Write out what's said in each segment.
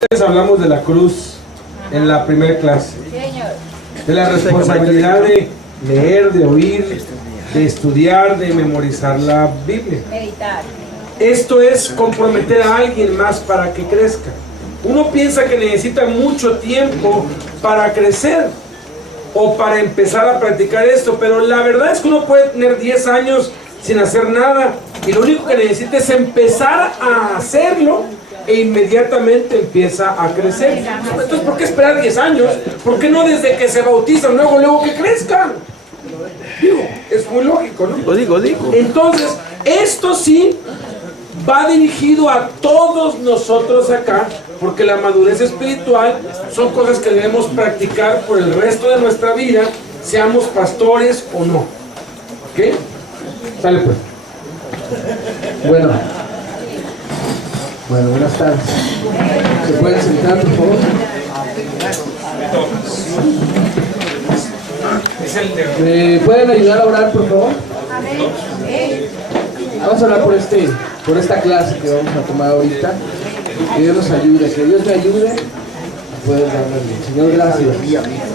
Hablamos de la cruz en la primera clase, de la responsabilidad de leer, de oír, de estudiar, de memorizar la Biblia. Esto es comprometer a alguien más para que crezca. Uno piensa que necesita mucho tiempo para crecer o para empezar a practicar esto, pero la verdad es que uno puede tener 10 años sin hacer nada y lo único que necesita es empezar a hacerlo e inmediatamente empieza a crecer. Entonces, ¿por qué esperar 10 años? ¿Por qué no desde que se bautizan, luego que crezcan? Digo, es muy lógico, ¿no? Lo digo. Entonces, esto sí va dirigido a todos nosotros acá, porque la madurez espiritual son cosas que debemos practicar por el resto de nuestra vida, seamos pastores o no. ¿Ok? Sale pues. Bueno, buenas tardes. ¿Se pueden sentar, por favor? ¿Me pueden ayudar a orar, por favor? Vamos a orar por esta clase que vamos a tomar ahorita. Que Dios nos ayude, que Dios me ayude a poder darle bien. Señor, gracias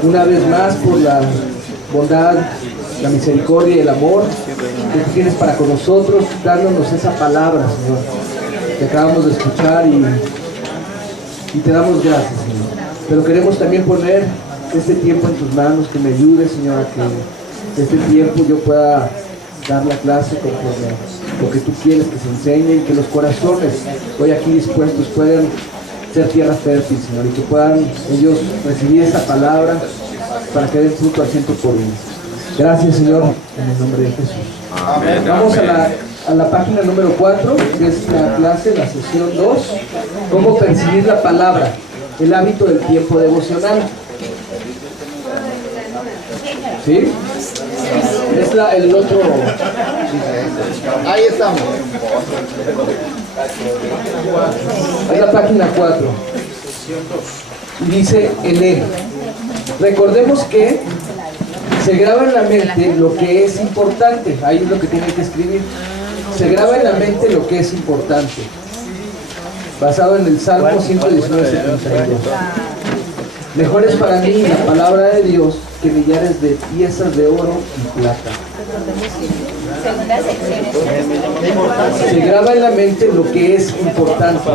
una vez más por la bondad, la misericordia y el amor que tú tienes para con nosotros, dándonos esa palabra, Señor, que acabamos de escuchar y te damos gracias, Señor. Pero queremos también poner este tiempo en tus manos, que me ayudes, Señor, a que este tiempo yo pueda dar la clase conforme lo que tú quieres que se enseñe, y que los corazones hoy aquí dispuestos puedan ser tierra fértil, Señor, y que puedan ellos recibir esa palabra para que den fruto al 100 por uno. Gracias, Señor, en el nombre de Jesús. Amén. Vamos a la página número 4, que es la clase, la sesión 2, cómo percibir la palabra, el hábito del tiempo devocional. ¿Sí? Es el otro. Ahí estamos. Es la página 4. Y dice lee. Recordemos que se graba en la mente lo que es importante. Ahí es lo que tienen que escribir. Se graba en la mente lo que es importante. Basado en el Salmo 119:72. Mejor es para mí la palabra de Dios que millares de piezas de oro y plata. Se graba en la mente lo que es importante.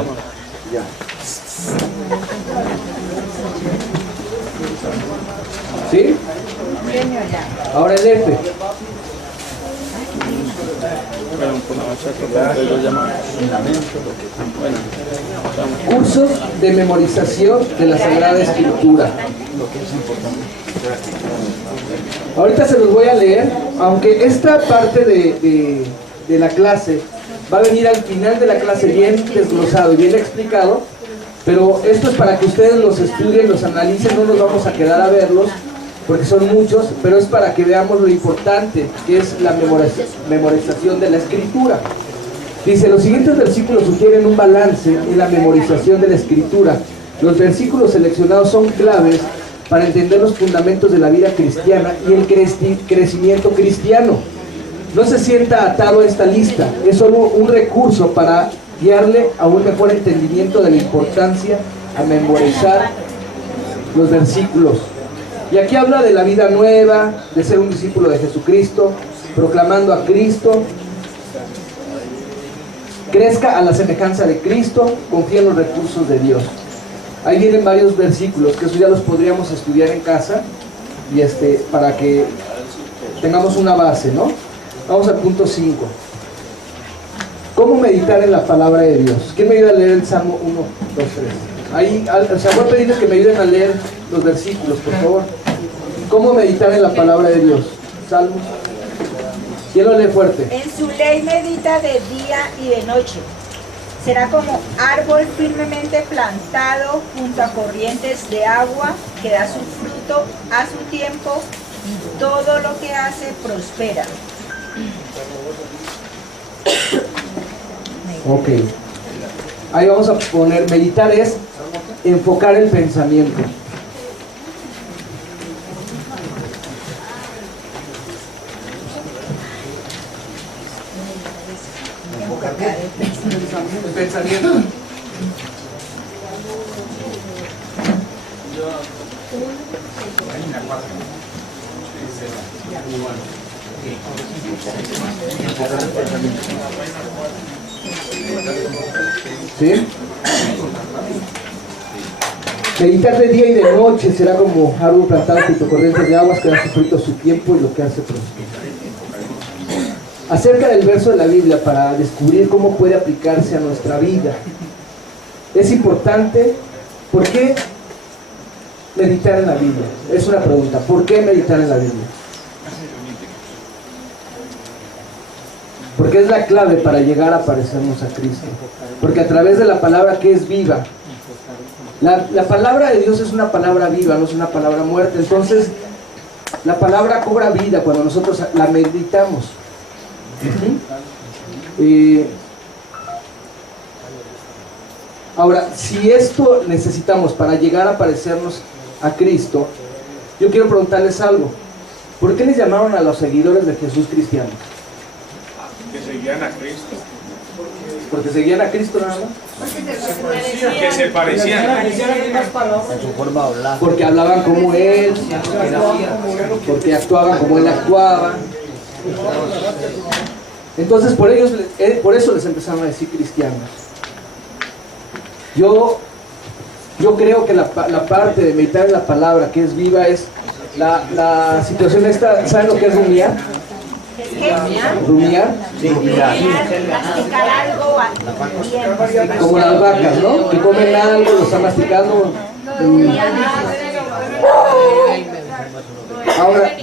¿Sí? Ahora el F. Cursos de memorización de la Sagrada Escritura. Ahorita se los voy a leer, aunque esta parte de la clase va a venir al final de la clase bien desglosado y bien explicado, pero esto es para que ustedes los estudien, los analicen, no nos vamos a quedar a verlos, porque son muchos, pero es para que veamos lo importante que es la memorización de la Escritura. Dice, los siguientes versículos sugieren un balance en la memorización de la Escritura. Los versículos seleccionados son claves para entender los fundamentos de la vida cristiana y el crecimiento cristiano. No se sienta atado a esta lista, es solo un recurso para guiarle a un mejor entendimiento de la importancia a memorizar los versículos. Y aquí habla de la vida nueva, de ser un discípulo de Jesucristo, proclamando a Cristo, crezca a la semejanza de Cristo, confía en los recursos de Dios. Ahí vienen varios versículos, que eso ya los podríamos estudiar en casa, y para que tengamos una base, ¿no? Vamos al punto 5. ¿Cómo meditar en la palabra de Dios? ¿Quién me ayuda a leer el Salmo 1, 2, 3? Ahí, voy a pedirles que me ayuden a leer los versículos, por favor. ¿Cómo meditar en la palabra de Dios? Salmo. ¿Quién lo lee fuerte? En su ley medita de día y de noche. Será como árbol firmemente plantado junto a corrientes de agua, que da su fruto a su tiempo y todo lo que hace prospera. Ok. Ahí vamos a poner, meditar es enfocar el pensamiento. El pensamiento. ¿Sí? Meditar de día y de noche será como árbol plantado junto corrientes de aguas que da su fruto a su tiempo y lo que hace prosperar. Acerca del verso de la Biblia para descubrir cómo puede aplicarse a nuestra vida. Es importante, ¿por qué meditar en la Biblia? Es una pregunta, ¿por qué meditar en la Biblia? Porque es la clave para llegar a parecernos a Cristo. Porque a través de la palabra que es viva, la palabra de Dios es una palabra viva, no es una palabra muerta. Entonces, la palabra cobra vida cuando nosotros la meditamos. Ahora, si esto necesitamos para llegar a parecernos a Cristo, yo quiero preguntarles algo. ¿Por qué les llamaron a los seguidores de Jesús cristianos? Que seguían a Cristo. ¿Porque seguían a Cristo nada más? Que se parecían. En su forma de hablar. Porque hablaban como Él, porque actuaban como Él actuaba. Entonces por eso les empezaron a decir cristianos. Yo creo que la parte de meditar en la palabra que es viva es la situación esta. ¿Saben lo que es rumiar? ¿Rumiar? Masticar algo bien. Como las vacas, ¿no? Que comen algo, lo están masticando. Ahora,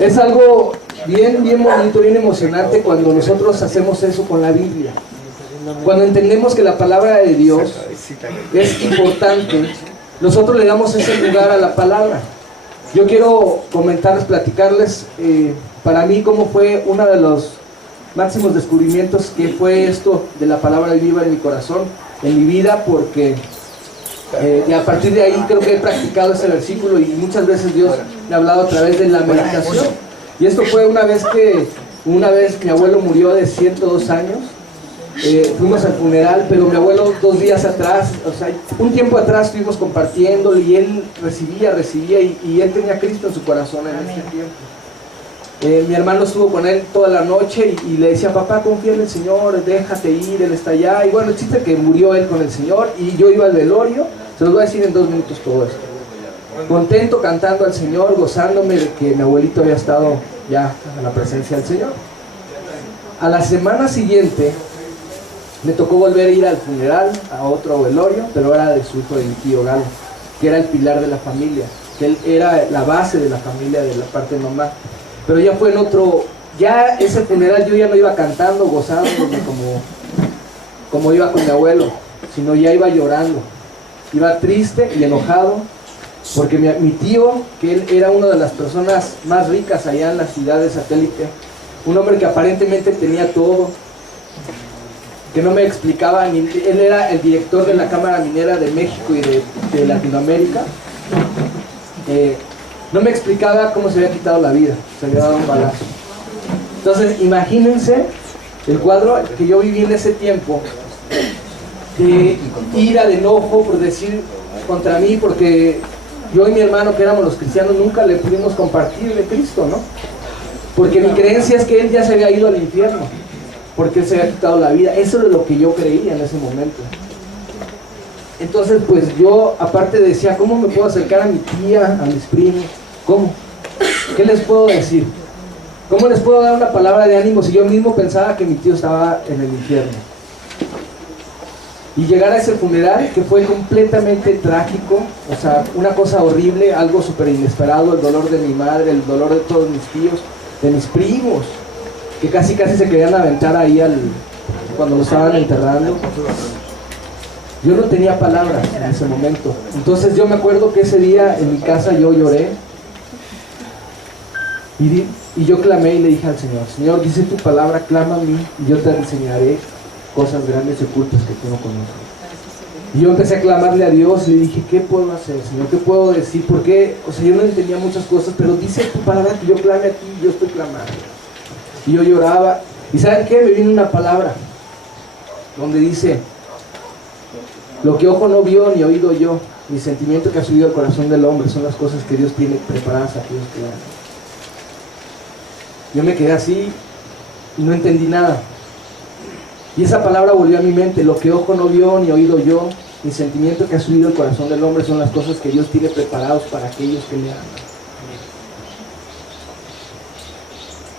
es algo bien bonito, bien emocionante cuando nosotros hacemos eso con la Biblia. Cuando entendemos que la palabra de Dios es importante, nosotros le damos ese lugar a la palabra. Yo quiero comentarles, platicarles para mí cómo fue uno de los máximos descubrimientos que fue esto de la palabra viva en mi corazón, en mi vida, porque y a partir de ahí creo que he practicado ese versículo y muchas veces Dios me ha hablado a través de la meditación. Y esto fue una vez mi abuelo murió de 102 años. Fuimos al funeral, pero mi abuelo 2 días atrás, o sea, un tiempo atrás estuvimos compartiendo y él recibía y él tenía a Cristo en su corazón en ese tiempo. Mi hermano estuvo con él toda la noche y le decía, papá, confía en el Señor, déjate ir, Él está allá. Y bueno, el chiste que murió él con el Señor y yo iba al velorio. Se los voy a decir en 2 minutos todo esto. Contento, cantando al Señor, gozándome de que mi abuelito había estado ya en la presencia del Señor. A la semana siguiente me tocó volver a ir al funeral, a otro velorio, pero era de su hijo, de mi tío Galo, que era el pilar de la familia, que él era la base de la familia de la parte de mamá. Pero ya fue en otro, ya ese funeral yo ya no iba cantando, gozándome como iba con mi abuelo, sino ya iba llorando, iba triste y enojado, porque mi tío, que él era una de las personas más ricas allá en la ciudad de Satélite, un hombre que aparentemente tenía todo, que no me explicaba, él era el director de la Cámara Minera de México y de Latinoamérica, no me explicaba cómo se había quitado la vida, se había dado un balazo. Entonces imagínense el cuadro que yo viví en ese tiempo, de ira, de enojo por decir contra mí, porque yo y mi hermano, que éramos los cristianos, nunca le pudimos compartir de Cristo, ¿no? Porque mi creencia es que él ya se había ido al infierno, porque él se había quitado la vida. Eso es lo que yo creía en ese momento. Entonces pues yo aparte decía, ¿cómo me puedo acercar a mi tía, a mis primos? ¿Cómo? ¿Qué les puedo decir? ¿Cómo les puedo dar una palabra de ánimo si yo mismo pensaba que mi tío estaba en el infierno? Y llegar a ese funeral que fue completamente trágico, o sea, una cosa horrible, algo súper inesperado, el dolor de mi madre, el dolor de todos mis tíos, de mis primos, que casi se querían aventar ahí cuando lo estaban enterrando. Yo no tenía palabras en ese momento. Entonces yo me acuerdo que ese día en mi casa yo lloré y yo clamé y le dije al Señor, Señor, dice tu palabra, clama a mí y yo te enseñaré cosas grandes y ocultas que tú no conoces. Y yo empecé a clamarle a Dios y le dije, ¿qué puedo hacer, Señor? ¿Qué puedo decir? Porque, o sea, yo no entendía muchas cosas, pero dice tu palabra que yo clame a ti y yo estoy clamando. Y yo lloraba. ¿Y saben qué? Me vino una palabra donde dice, Lo que ojo no vio ni oído yo, ni sentimiento que ha subido al corazón del hombre, son las cosas que Dios tiene preparadas a aquellos que le aman. Yo me quedé así y no entendí nada. Y esa palabra volvió a mi mente: lo que ojo no vio ni oído yo, ni sentimiento que ha subido al corazón del hombre, son las cosas que Dios tiene preparados para aquellos que le aman.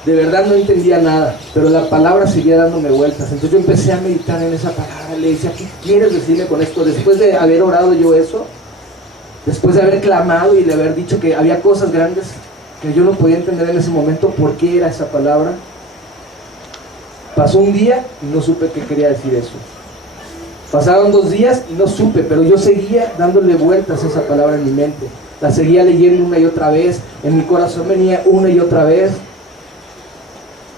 De verdad no entendía nada, pero la palabra seguía dándome vueltas. Entonces yo empecé a meditar en esa palabra. Le decía: ¿qué quieres decirme con esto? Después de haber orado yo eso, después de haber clamado y de haber dicho que había cosas grandes que yo no podía entender en ese momento, ¿por qué era esa palabra? Pasó un día y no supe qué quería decir eso. Pasaron 2 días y no supe, pero yo seguía dándole vueltas a esa palabra en mi mente. La seguía leyendo una y otra vez, en mi corazón venía una y otra vez.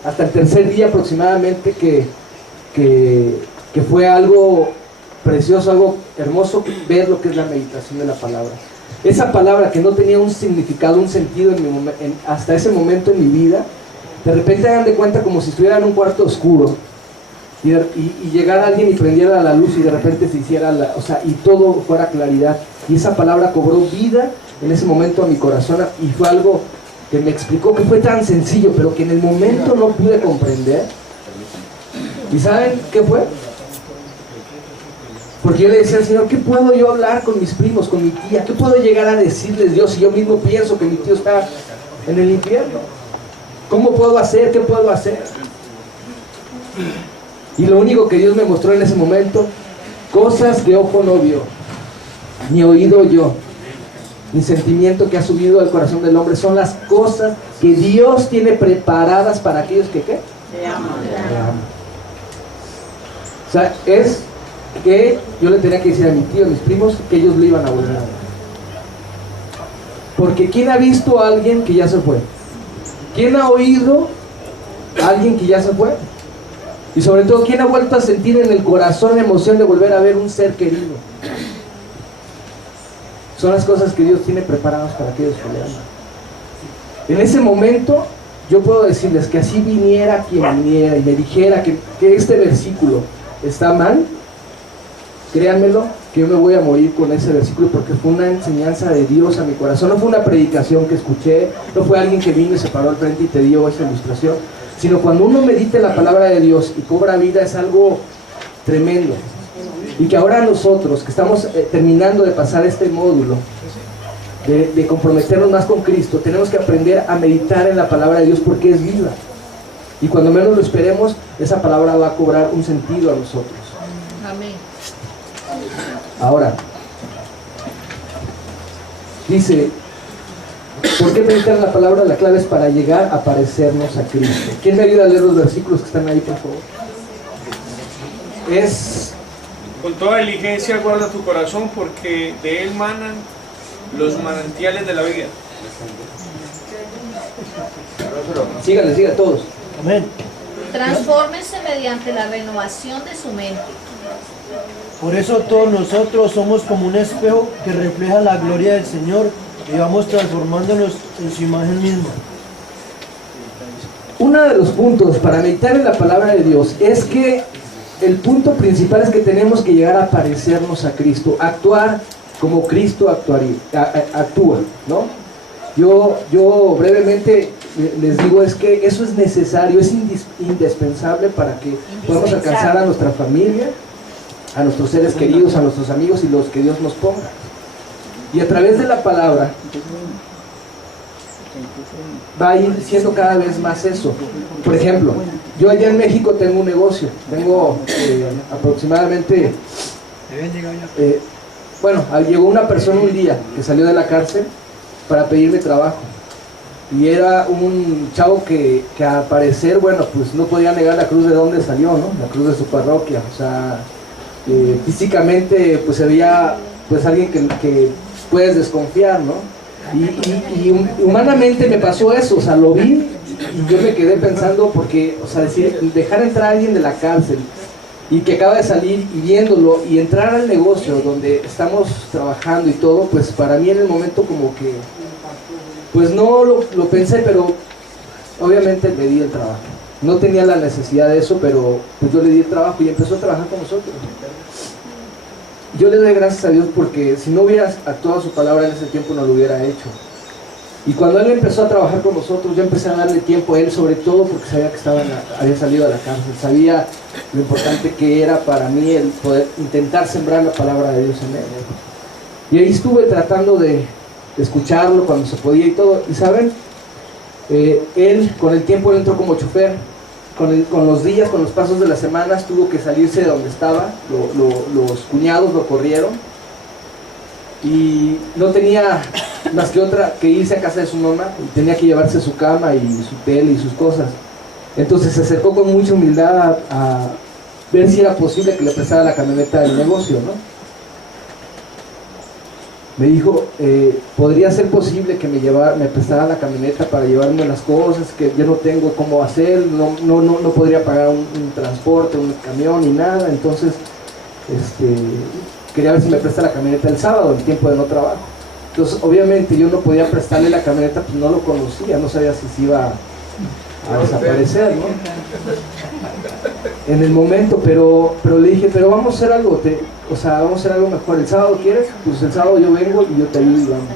Hasta el 3er día aproximadamente que fue algo precioso, algo hermoso ver lo que es la meditación de la palabra. Esa palabra que no tenía un significado, un sentido hasta ese momento en mi vida, de repente hagan de cuenta como si estuviera en un cuarto oscuro y llegara alguien y prendiera la luz y de repente se hiciera y todo fuera claridad. Y esa palabra cobró vida en ese momento a mi corazón, y fue algo que me explicó que fue tan sencillo, pero que en el momento no pude comprender. ¿Y saben qué fue? Porque yo le decía al Señor: ¿qué puedo yo hablar con mis primos, con mi tía? ¿Qué puedo llegar a decirles, Dios, si yo mismo pienso que mi tío está en el infierno? ¿Cómo puedo hacer? ¿Qué puedo hacer? Y lo único que Dios me mostró en ese momento: cosas que ojo no vio, ni oído yo, ni sentimiento que ha subido al corazón del hombre, son las cosas que Dios tiene preparadas para aquellos que ¿qué? Te aman. O sea, es que yo le tenía que decir a mi tío, a mis primos, que ellos lo iban a volver a ver. Porque ¿quién ha visto a alguien que ya se fue? ¿Quién ha oído a alguien que ya se fue? Y sobre todo, ¿quién ha vuelto a sentir en el corazón la emoción de volver a ver un ser querido? Son las cosas que Dios tiene preparadas para aquellos que le aman. En ese momento, yo puedo decirles que así viniera quien viniera y me dijera que este versículo está mal, créanmelo, que yo me voy a morir con ese versículo, porque fue una enseñanza de Dios a mi corazón. No fue una predicación que escuché, no fue alguien que vino y se paró al frente y te dio esa ilustración, sino cuando uno medita la palabra de Dios y cobra vida, es algo tremendo. Y que ahora nosotros, que estamos terminando de pasar este módulo de comprometernos más con Cristo, tenemos que aprender a meditar en la palabra de Dios, porque es viva. Y cuando menos lo esperemos, esa palabra va a cobrar un sentido a nosotros. Amén. Ahora, dice: ¿por qué meditar en la palabra? La clave es para llegar a parecernos a Cristo. ¿Quién me ayuda a leer los versículos que están ahí, por favor? Con toda diligencia guarda tu corazón, porque de él manan los manantiales de la vida. Síganle todos. Amén. Transfórmense mediante la renovación de su mente. Por eso todos nosotros somos como un espejo que refleja la gloria del Señor y vamos transformándonos en su imagen misma. Uno de los puntos para meditar en la palabra de Dios es que el punto principal es que tenemos que llegar a parecernos a Cristo, actuar como Cristo actúa, ¿no? Yo brevemente les digo, es que eso es necesario, es indispensable para que podamos alcanzar a nuestra familia, a nuestros seres queridos, a nuestros amigos y los que Dios nos ponga. Y a través de la palabra va a ir siendo cada vez más eso. Por ejemplo, yo allá en México tengo un negocio, tengo aproximadamente, llegó una persona un día que salió de la cárcel para pedirme trabajo, y era un chavo que al parecer, pues no podía negar la cruz de donde salió, ¿no? La cruz de su parroquia. O sea, físicamente pues se veía pues alguien que puedes desconfiar, ¿no? Y humanamente me pasó eso, o sea, lo vi y yo me quedé pensando, porque, o sea, dejar entrar a alguien de la cárcel y que acaba de salir y viéndolo y entrar al negocio donde estamos trabajando y todo, pues para mí en el momento como que, pues no lo pensé, pero obviamente le di el trabajo. No tenía la necesidad de eso, pero pues yo le di el trabajo y empezó a trabajar con nosotros. yo le doy gracias a Dios porque si no hubiera actuado su palabra en ese tiempo no lo hubiera hecho. Y cuando él empezó a trabajar con nosotros, yo empecé a darle tiempo a él, sobre todo porque sabía que había salido de la cárcel, sabía lo importante que era para mí el poder intentar sembrar la palabra de Dios en él. Y ahí estuve tratando de escucharlo cuando se podía y todo. Y saben, él con el tiempo él entró como chofer, con los días, con los pasos de las semanas, tuvo que salirse de donde estaba, los cuñados lo corrieron y no tenía más que otra que irse a casa de su mamá y tenía que llevarse su cama y su tele y sus cosas. Entonces se acercó con mucha humildad a ver si era posible que le prestara la camioneta del negocio, ¿no? Me dijo, podría ser posible que me prestara la camioneta para llevarme las cosas, que yo no tengo cómo hacer, no podría pagar un transporte, un camión ni nada. Entonces quería ver si me presta la camioneta el sábado, en tiempo de no trabajo. Entonces obviamente yo no podía prestarle la camioneta, pues no lo conocía, no sabía si se iba a desaparecer, ¿no? En el momento, pero le dije, pero vamos a hacer algo, vamos a hacer algo mejor. ¿El sábado quieres? Pues el sábado yo vengo y yo te ayudo y vamos.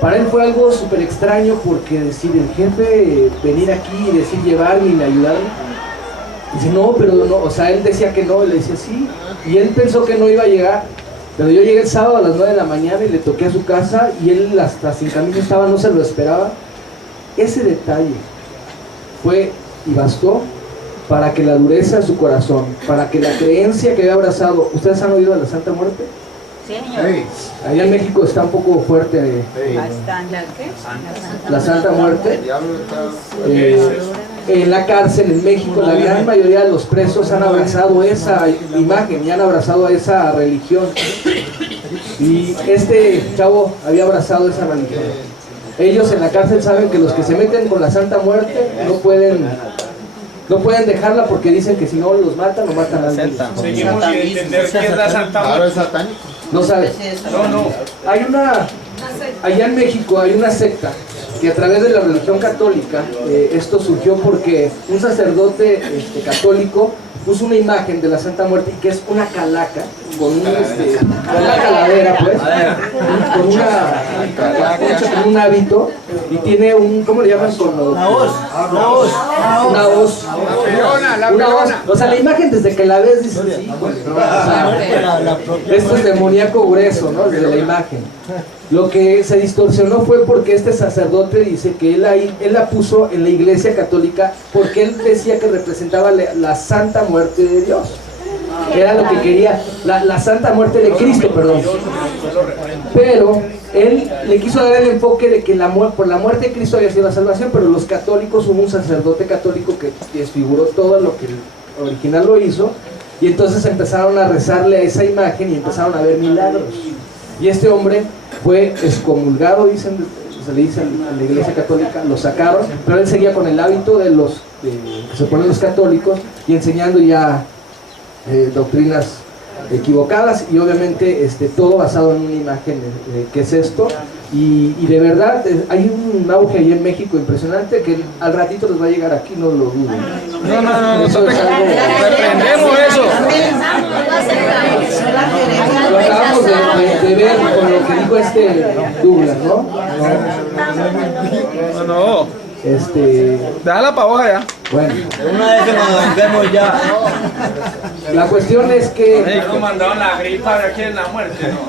Para él fue algo súper extraño porque decir, el jefe venir aquí y decir llevarme y ayudarme. Dice, no, pero no, o sea, él decía que no, y le decía sí, y él pensó que no iba a llegar. Pero yo llegué el sábado a las 9 de la mañana y le toqué a su casa y él hasta sin camino estaba, no se lo esperaba. Ese detalle fue y bastó para que la dureza de su corazón, para que la creencia que había abrazado. ¿Ustedes han oído de la Santa Muerte? Sí, señor. Allá en México está un poco fuerte la Santa Muerte. En la cárcel en México la gran mayoría de los presos han abrazado esa imagen y han abrazado a esa religión. Y este chavo había abrazado esa religión. Ellos en la cárcel saben que los que se meten con la Santa Muerte no pueden dejarla porque dicen que si no los matan, o matan a alguien. Seguimos sin entender qué es la Santa Muerte. No sabes. No. Allá en México hay una secta que a través de la religión católica, esto surgió porque un sacerdote católico puso una imagen de la Santa Muerte, que es una calaca con una calavera, pues, con un hábito, y tiene un, ¿cómo le llaman? Una hoz. O sea, la imagen desde que la ves dices, sí, pues, no, o sea, esto es demoníaco grueso, ¿no? Desde la imagen. Lo que se distorsionó fue porque este sacerdote dice que él la puso en la iglesia católica porque él decía que representaba la santa muerte de Dios, que era lo que quería, la santa muerte de Cristo, perdón. Pero él le quiso dar el enfoque de que por la muerte de Cristo había sido la salvación, pero los católicos, hubo un sacerdote católico que desfiguró todo lo que el original lo hizo, y entonces empezaron a rezarle a esa imagen y empezaron a ver milagros. Y este hombre fue excomulgado, se le dice a la iglesia católica, lo sacaron, pero él seguía con el hábito de que se ponen los católicos y enseñando ya doctrinas equivocadas, y obviamente todo basado en una imagen que es esto. Y de verdad hay un auge ahí en México impresionante que al ratito les va a llegar aquí, no lo duden. No, eso es algo, reprendemos eso. lo acabamos de ver con lo que dijo Douglas, ¿no? No. Déjala para vos allá. Bueno, Una vez que nos vemos ya. la cuestión es que Nos mandaron la gripa de aquí en la muerte, ¿no?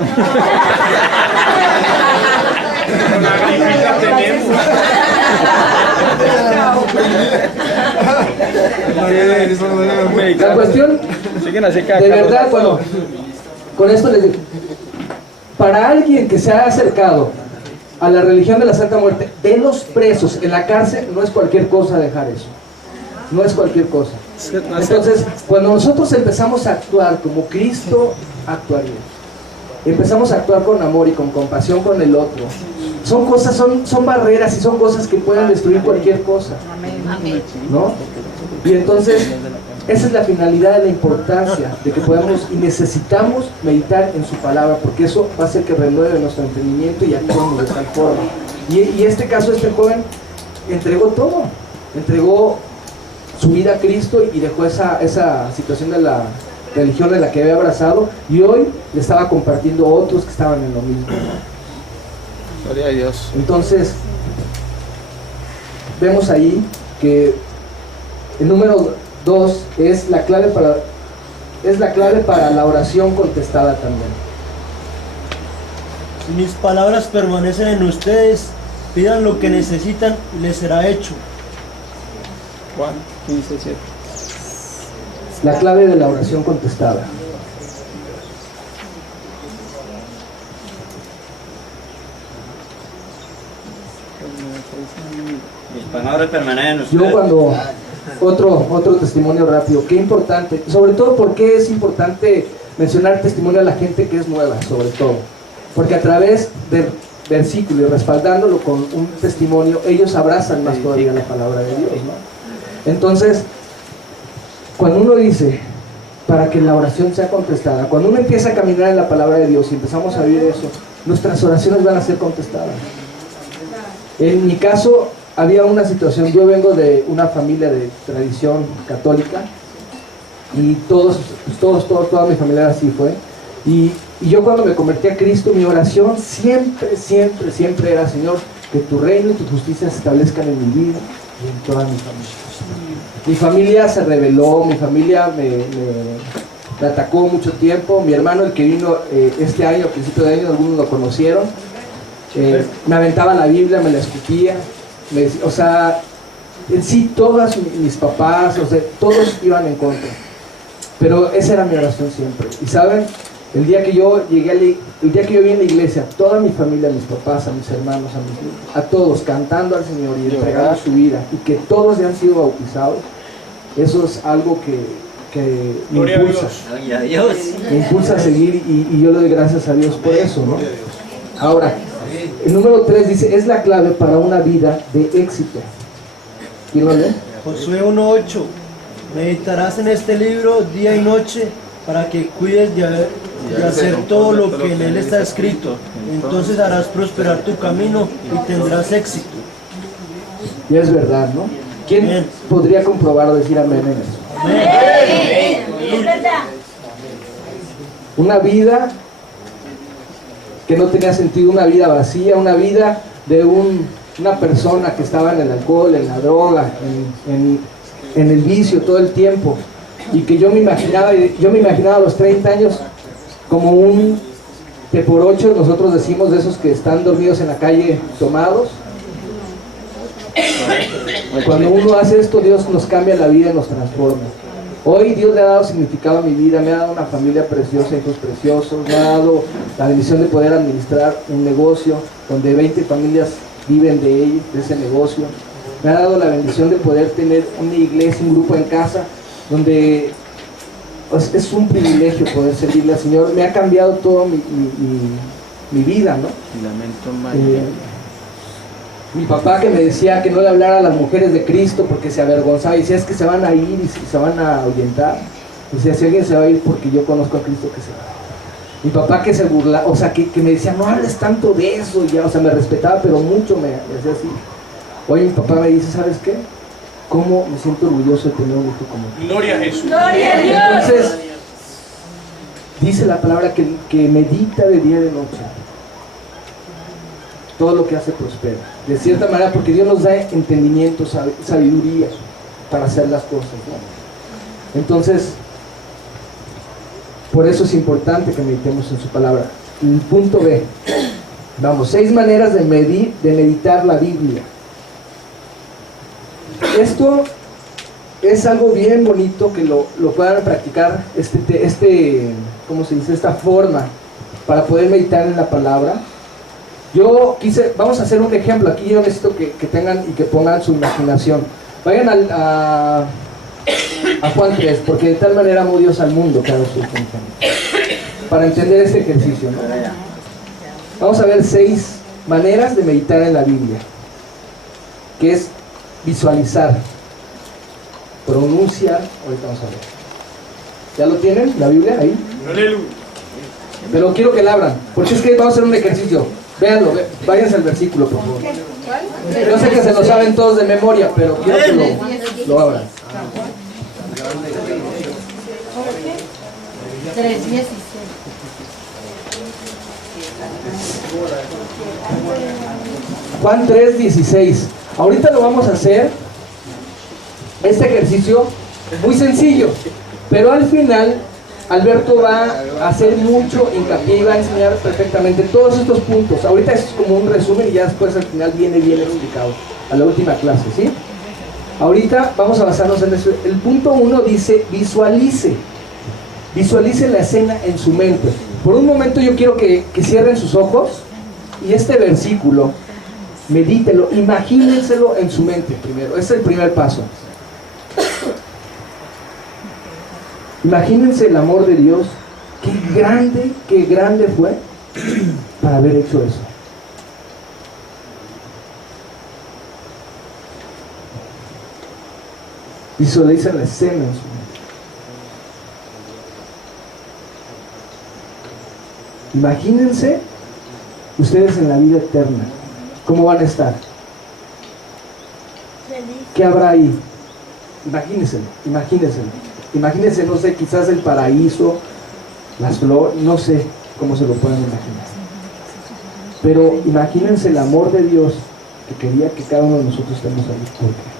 La gripita tenemos. la cuestión de verdad, bueno, con esto les digo, para alguien que se ha acercado a la religión de la Santa Muerte, de los presos en la cárcel, no es cualquier cosa dejar eso. No es cualquier cosa. Entonces, cuando nosotros empezamos a actuar como Cristo actuaría, empezamos a actuar con amor y con compasión con el otro, son cosas, son barreras y son cosas que pueden destruir cualquier cosa, ¿no? Y entonces, esa es la finalidad de la importancia de que podamos y necesitamos meditar en su palabra, porque eso va a hacer que renueve nuestro entendimiento y actuemos de tal forma. Y este caso, este joven entregó todo, entregó su vida a Cristo y dejó esa situación de religión en la que había abrazado, y hoy le estaba compartiendo a otros que estaban en lo mismo. Gloria a Dios. Entonces, vemos ahí que el número 2 es la clave para la oración contestada también. Si mis palabras permanecen en ustedes, pidan lo que necesitan y les será hecho. Juan 15:7. La clave de la oración contestada. Mis palabras permanecen en ustedes. Yo cuando, otro testimonio rápido, qué importante, sobre todo porque es importante mencionar testimonio a la gente que es nueva, sobre todo, porque a través del versículo y respaldándolo con un testimonio, ellos abrazan más todavía la palabra de Dios, ¿no? Entonces, cuando uno dice, para que la oración sea contestada, cuando uno empieza a caminar en la palabra de Dios y empezamos a vivir eso, nuestras oraciones van a ser contestadas. En mi caso, había una situación, yo vengo de una familia de tradición católica y toda mi familia así fue, y yo cuando me convertí a Cristo, mi oración siempre era: Señor, que tu reino y tu justicia se establezcan en mi vida y en toda mi familia. Mi familia se rebeló, mi familia me atacó mucho tiempo. Mi hermano, el que vino este año, a principio de año, algunos lo conocieron, me aventaba la Biblia, me la escupía, o sea, en sí todos mis papás, o sea, todos iban en contra, pero esa era mi oración siempre. Y saben, el día que yo vi en la iglesia, toda mi familia, a mis papás, a mis hermanos, a todos cantando al Señor y entregando su vida, y que todos ya han sido bautizados, eso es algo que me impulsa a seguir, y yo le doy gracias a Dios por eso, ¿no? Ahora, el número 3 dice, es la clave para una vida de éxito. ¿Quién lo lee? Josué 1:8. Meditarás en este libro día y noche para que cuides de hacer todo lo que en él está escrito. Entonces harás prosperar tu camino y tendrás éxito. Y es verdad, ¿no? ¿Quién Amén. podría comprobar o decir amén en eso? Amén. Es verdad. Una vida que no tenía sentido, una vida vacía, una vida de una persona que estaba en el alcohol, en la droga, en el vicio todo el tiempo, y que yo me imaginaba a los 30 años como un de por ocho, nosotros decimos, de esos que están dormidos en la calle tomados. Cuando uno hace esto, Dios nos cambia la vida y nos transforma. Hoy Dios le ha dado significado a mi vida, me ha dado una familia preciosa, hijos preciosos, me ha dado la bendición de poder administrar un negocio donde 20 familias viven de ese negocio. Me ha dado la bendición de poder tener una iglesia, un grupo en casa, donde es un privilegio poder servirle al Señor. Me ha cambiado toda mi vida, ¿no? Mi papá, que me decía que no le hablara a las mujeres de Cristo porque se avergonzaba, y decía, es que se van a ir y se van a ahuyentar. Decía, si alguien se va a ir porque yo conozco a Cristo, que se va. Mi papá, que se burla, o sea, que me decía, no hables tanto de eso, y ya, o sea, me respetaba, pero mucho me hacía así. Hoy mi papá me dice, ¿sabes qué? ¿Cómo me siento orgulloso de tener un hijo como tú? Gloria a Jesús. Gloria a Dios. Entonces, dice la palabra que medita de día y de noche. Todo lo que hace prospera. De cierta manera, porque Dios nos da entendimiento, sabiduría para hacer las cosas, ¿no? Entonces, por eso es importante que meditemos en su palabra. El punto B. Vamos, 6 maneras de meditar la Biblia. Esto es algo bien bonito que lo puedan practicar, ¿cómo se dice? Esta forma para poder meditar en la palabra. Vamos a hacer un ejemplo. Aquí yo necesito que tengan y que pongan su imaginación. Vayan a Juan 3, porque de tal manera amó Dios al mundo, claro, para entender este ejercicio, ¿no? Vamos a ver 6 maneras de meditar en la Biblia, que es visualizar, pronunciar. Ahorita vamos a ver. ¿Ya lo tienen, la Biblia, ahí? Aleluya. Pero quiero que la abran, porque es que vamos a hacer un ejercicio. Véanlo, váyanse al versículo, por favor. Yo sé que se lo saben todos de memoria, pero quiero que lo abran. 3:16. Juan 3:16. Ahorita lo vamos a hacer, este ejercicio muy sencillo, pero al final Alberto va a hacer mucho hincapié y va a enseñar perfectamente todos estos puntos. Ahorita es como un resumen y ya después al final viene bien explicado a la última clase, ¿sí? Ahorita vamos a basarnos en eso. El punto 1 dice visualice. Visualice la escena en su mente. Por un momento yo quiero que cierren sus ojos y este versículo, medítelo, imagínenselo en su mente primero. Ese es el primer paso. Imagínense el amor de Dios. Qué grande fue para haber hecho eso. Visualicen la escena en su mente. Imagínense ustedes en la vida eterna. ¿Cómo van a estar? ¿Qué habrá ahí? Imagínenselo. Imagínense, no sé, quizás el paraíso, las flores, no sé cómo se lo pueden imaginar. Pero imagínense el amor de Dios que quería que cada uno de nosotros estemos ahí. ¿Por qué?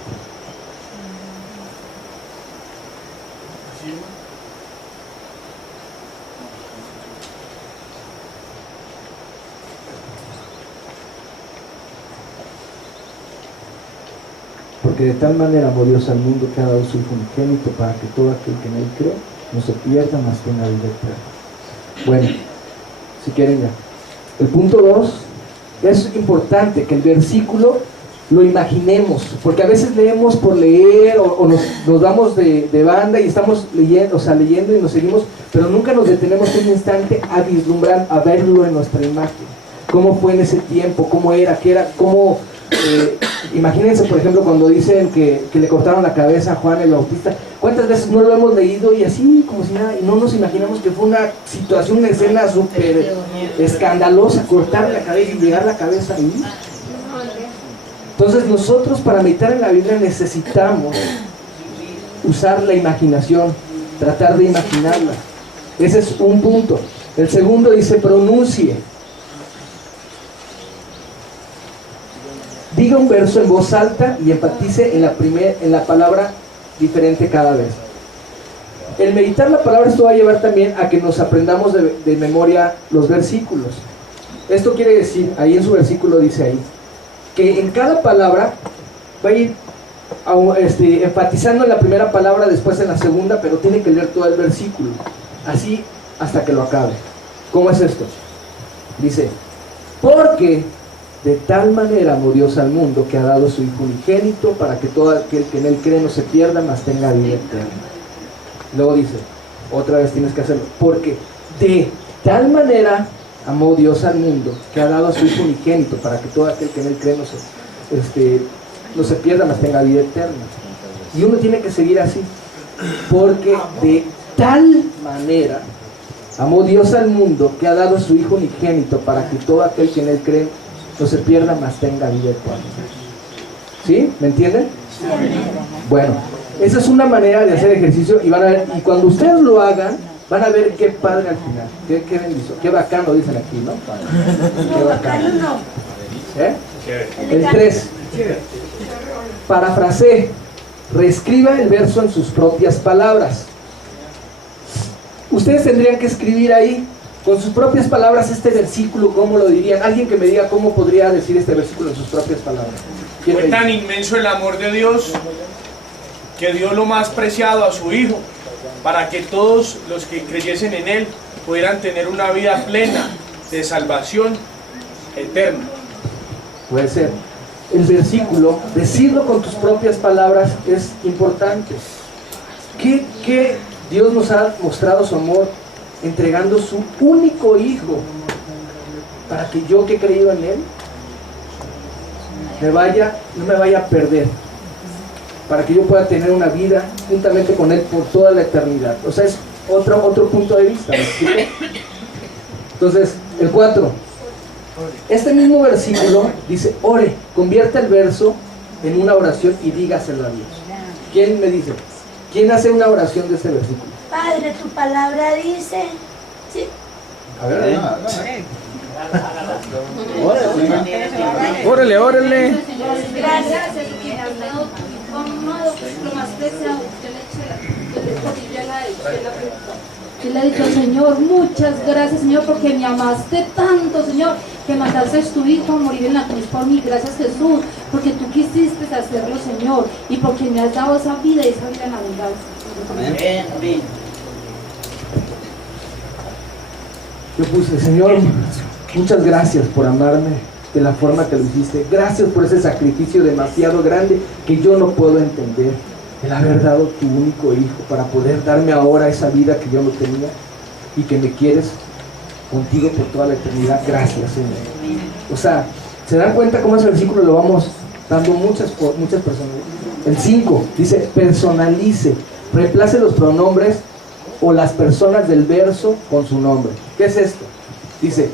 Porque de tal manera amó Dios al mundo que ha dado su Hijo unigénito para que todo aquel que en él cree no se pierda, mas tenga vida eterna. Bueno, si quieren ya. El punto 2, es importante que el versículo lo imaginemos, porque a veces leemos por leer o nos vamos de banda y estamos leyendo y nos seguimos, pero nunca nos detenemos un instante a vislumbrar, a verlo en nuestra imagen. ¿Cómo fue en ese tiempo? ¿Cómo era? ¿Qué era? ¿Cómo...? Imagínense, por ejemplo, cuando dicen que le cortaron la cabeza a Juan el Bautista. ¿Cuántas veces no lo hemos leído y así como si nada, y no nos imaginamos que fue una situación, una escena súper escandalosa, cortarle la cabeza y llegar la cabeza ahí? Entonces nosotros para meditar en la Biblia necesitamos usar la imaginación, tratar de imaginarla. Ese es un punto. El segundo dice pronuncie. Diga un verso en voz alta y enfatice en la palabra diferente cada vez. El meditar la palabra, esto va a llevar también a que nos aprendamos de memoria los versículos. Esto quiere decir, ahí en su versículo dice ahí, que en cada palabra va a ir enfatizando en la primera palabra, después en la segunda, pero tiene que leer todo el versículo, así hasta que lo acabe. ¿Cómo es esto? Dice, porque de tal manera amó Dios al mundo que ha dado su Hijo unigénito para que todo aquel que en él cree no se pierda, mas tenga vida eterna. Luego dice, otra vez tienes que hacerlo, porque de tal manera amó Dios al mundo que ha dado a su Hijo unigénito para que todo aquel que en él cree no se pierda, mas tenga vida eterna. Y uno tiene que seguir así, porque de tal manera amó Dios al mundo que ha dado a su Hijo unigénito para que todo aquel que en él cree no se pierda, mas tenga vida eterna. ¿Sí? ¿Me entienden? Bueno, esa es una manera de hacer ejercicio y van a ver, y cuando ustedes lo hagan, van a ver qué padre al final, qué bendición, qué bacano dicen aquí, ¿no? Qué bacano. El 3. Parafrasee, reescriba el verso en sus propias palabras. Ustedes tendrían que escribir ahí con sus propias palabras este versículo. ¿Cómo lo dirían? Alguien que me diga cómo podría decir este versículo en sus propias palabras. Fue tan inmenso el amor de Dios que dio lo más preciado a su Hijo para que todos los que creyesen en Él pudieran tener una vida plena de salvación eterna. Puede ser. El versículo, decirlo con tus propias palabras es importante. ¿Qué Dios nos ha mostrado su amor entregando su único Hijo para que yo que he creído en Él no me vaya a perder, para que yo pueda tener una vida juntamente con Él por toda la eternidad? O sea, es otro punto de vista, ¿me explico? Entonces, el 4, este mismo versículo dice, ore, convierta el verso en una oración y dígaselo a Dios. ¿Quién me dice? ¿Quién hace una oración de este versículo? Padre, tu palabra dice, ¿sí? A ver, Órale, órale. Gracias. Yo le he dicho, Señor, muchas gracias, Señor, porque me amaste tanto, Señor, que mandaste a tu Hijo a morir en la cruz por mí. Gracias, Jesús, porque tú quisiste hacerlo, Señor, y porque me has dado esa vida y esa vida en abundancia. Amén. Yo puse, Señor, muchas gracias por amarme de la forma que lo hiciste. Gracias por ese sacrificio demasiado grande que yo no puedo entender. El haber dado tu único hijo para poder darme ahora esa vida que yo no tenía y que me quieres contigo por toda la eternidad. Gracias, Señor. O sea, ¿se dan cuenta cómo ese versículo lo vamos dando muchas personas? El 5 dice, personalice, reemplace los pronombres o las personas del verso con su nombre. ¿Qué es esto? Dice,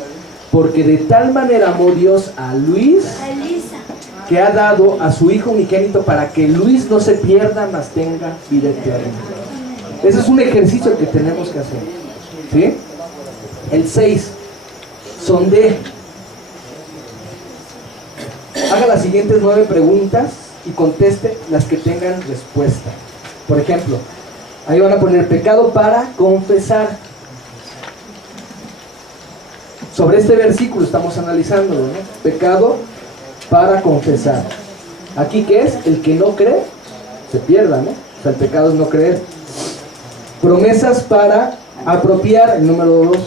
porque de tal manera amó Dios a Luis, que ha dado a su Hijo unigénito para que Luis no se pierda, mas tenga vida eterna. Ese es un ejercicio que tenemos que hacer, ¿sí? El 6, sondee. Haga las siguientes 9 preguntas y conteste las que tengan respuesta. Por ejemplo, ahí van a poner pecado para confesar. Sobre este versículo estamos analizándolo, ¿no? Pecado para confesar. Aquí, ¿qué es? El que no cree se pierda, ¿no? O sea, el pecado es no creer. Promesas para apropiar, el número 2.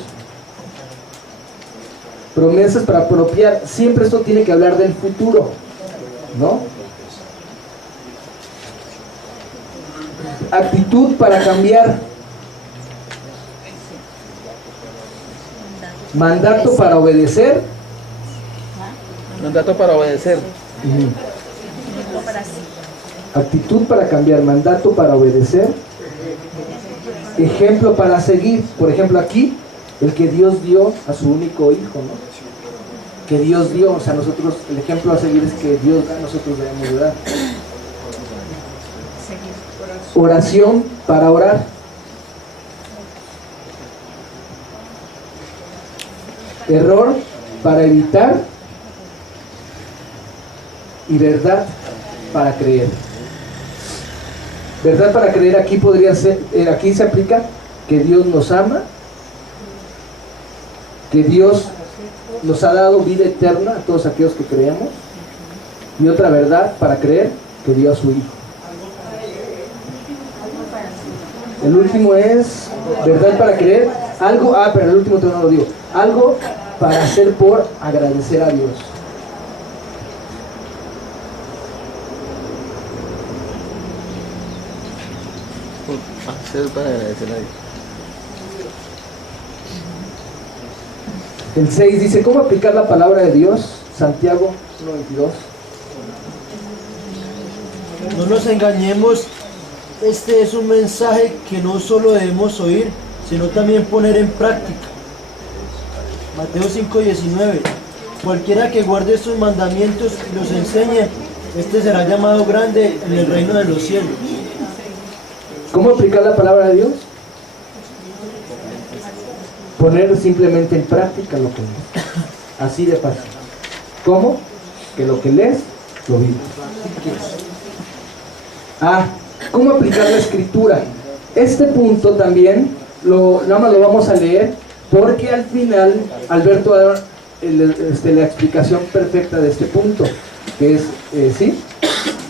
Promesas para apropiar. Siempre esto tiene que hablar del futuro, ¿no? Actitud para cambiar. Mandato para obedecer. Mandato para obedecer. Actitud para cambiar, mandato para obedecer. Ejemplo para seguir. Por ejemplo, aquí, el que Dios dio a su único hijo, ¿no? Que Dios dio, o sea, nosotros, el ejemplo a seguir es que Dios da, nosotros debemos de dar. Oración para orar. Error para evitar. Y verdad para creer. Verdad para creer aquí podría ser, aquí se aplica que Dios nos ama, que Dios nos ha dado vida eterna a todos aquellos que creemos, y otra verdad para creer, que dio a su Hijo. El último es verdad para creer, algo, pero el último todavía no lo digo, algo para hacer por agradecer a Dios. Para agradecer a Dios. El 6 dice, ¿cómo aplicar la palabra de Dios? Santiago 1:22. No nos engañemos, este es un mensaje que no solo debemos oír, sino también poner en práctica. Mateo 5:19. Cualquiera que guarde sus mandamientos y los enseñe, este será llamado grande en el reino de los cielos. ¿Cómo aplicar la palabra de Dios? Poner simplemente en práctica lo que lees. Así de fácil. ¿Cómo? Que lo que lees, lo vives. ¿Cómo aplicar la escritura? Este punto también, nada más lo vamos a leer, porque al final Alberto va a dar la explicación perfecta de este punto, que es, ¿sí?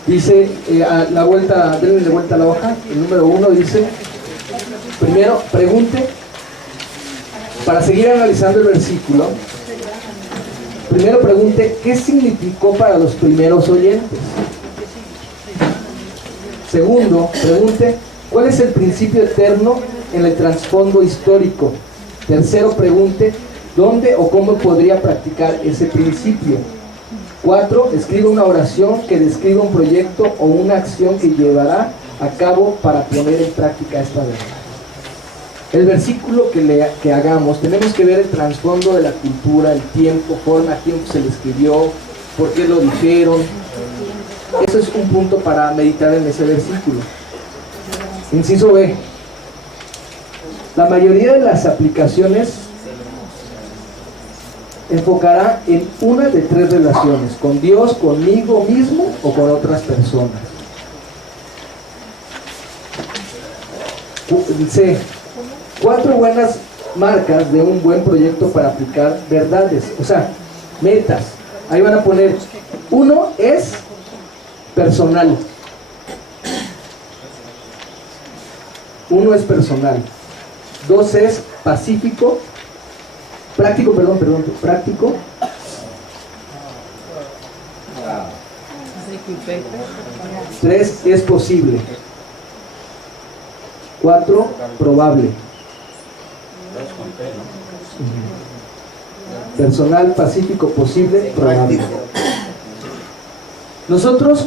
Dice, denle de vuelta a la hoja, el número 1 dice, primero, pregunte, para seguir analizando el versículo, primero pregunte, ¿qué significó para los primeros oyentes? Segundo, pregunte, ¿cuál es el principio eterno en el trasfondo histórico? Tercero, pregunte, ¿dónde o cómo podría practicar ese principio? 4. Escriba una oración que describa un proyecto o una acción que llevará a cabo para poner en práctica esta verdad. El versículo que hagamos, tenemos que ver el trasfondo de la cultura, el tiempo, forma, a quién se le escribió, por qué lo dijeron. Eso es un punto para meditar en ese versículo. Inciso B. La mayoría de las aplicaciones enfocará en una de 3 relaciones: con Dios, conmigo mismo o con otras personas. C. 4 buenas marcas de un buen proyecto para aplicar verdades, o sea, metas. Ahí van a poner: 1 es personal. 1 es personal. 2 es práctico. 3 es posible. 4, probable. Personal, pacífico, posible, probable. Nosotros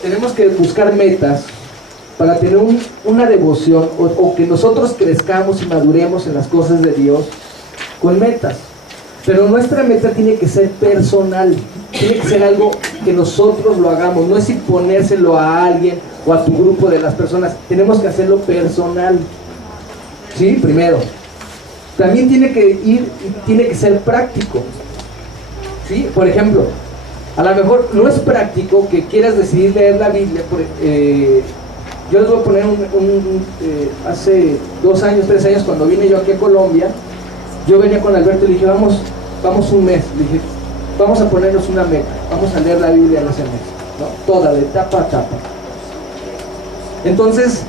tenemos que buscar metas para tener una devoción o que nosotros crezcamos y maduremos en las cosas de Dios con metas. Pero nuestra meta tiene que ser personal, tiene que ser algo que nosotros lo hagamos, no es imponérselo a alguien o a tu grupo de las personas, tenemos que hacerlo personal. ¿Sí? Primero. También tiene que ser práctico. ¿Sí? Por ejemplo, a lo mejor no es práctico que quieras decidir leer la Biblia. Yo les voy a poner hace 2 años, 3 años, cuando vine yo aquí a Colombia, yo venía con Alberto y le dije, vamos un mes. Le dije, vamos a ponernos una meta, vamos a leer la Biblia en ese mes, ¿no? Toda, de tapa a tapa. Entonces,